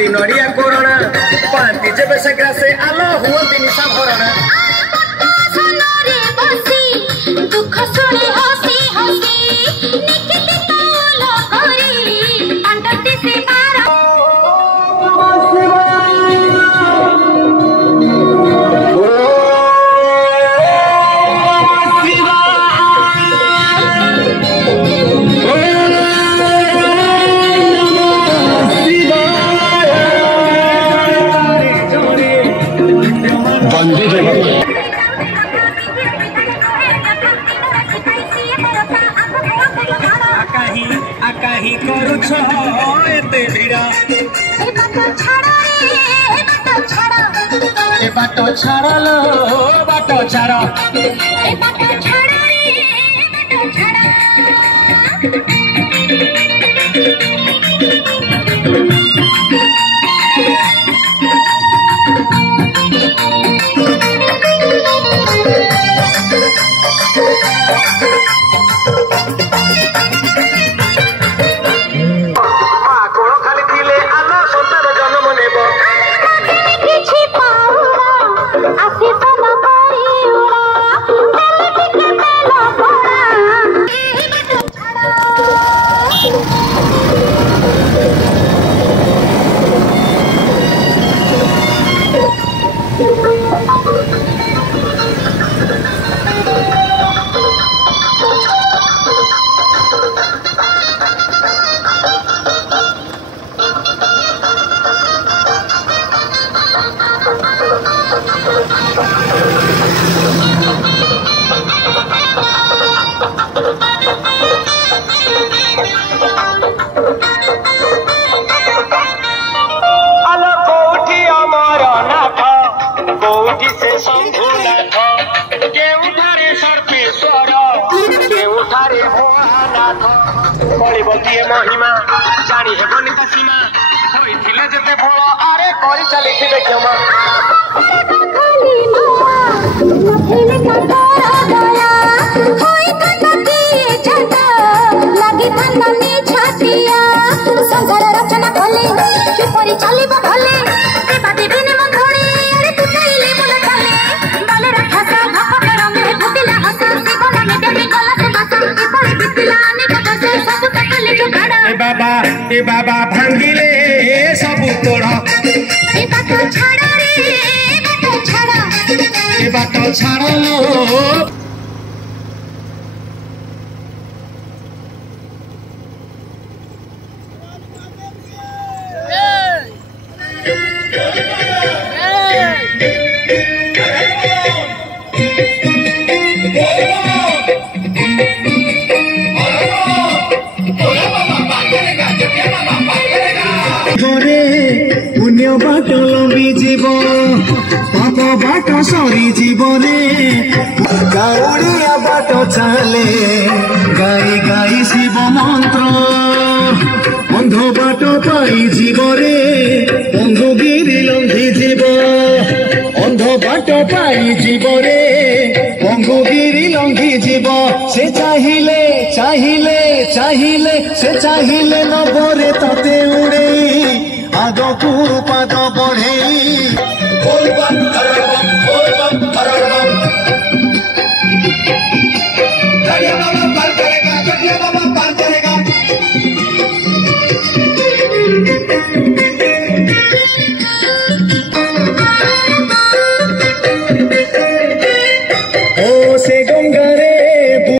धरी नड़िया कोरणा पाती जेबे से ग्रासे आलो हुअती निशा भरणा दुख सुने हसी हसी निकली तोलो करी अंडती से बारा आकाही करू छो एते भिड़ा ए बाटो छाड़ा रे ए बाटो छाड़ा लो बाटो छाड़ा ए बाटो छाड़ा रे बाटो छाड़ा महिमा जानी हेबनी सीमा होइथिले जते फल आरे करि चलिथिबे क्षमा ए बाबा भांगिले सब तोड़ा ए बाटो छाड़ा रे बाटो छाड़ा ए बाटो छाड़ा लो पुण्य बाट लंबी जीव पाप बाट सरी जीवने गाउड़िया बाट चले गाई गाई शिव मंत्र अंध बाट पाई जीवरे पंगुगिरी लंघी जीव अंध बाट पाई जीवरे पंगुगिरी लंघी जीव से चाहिले चाहिले चाहिले से चाहिले नबरे तते उड़े आगकू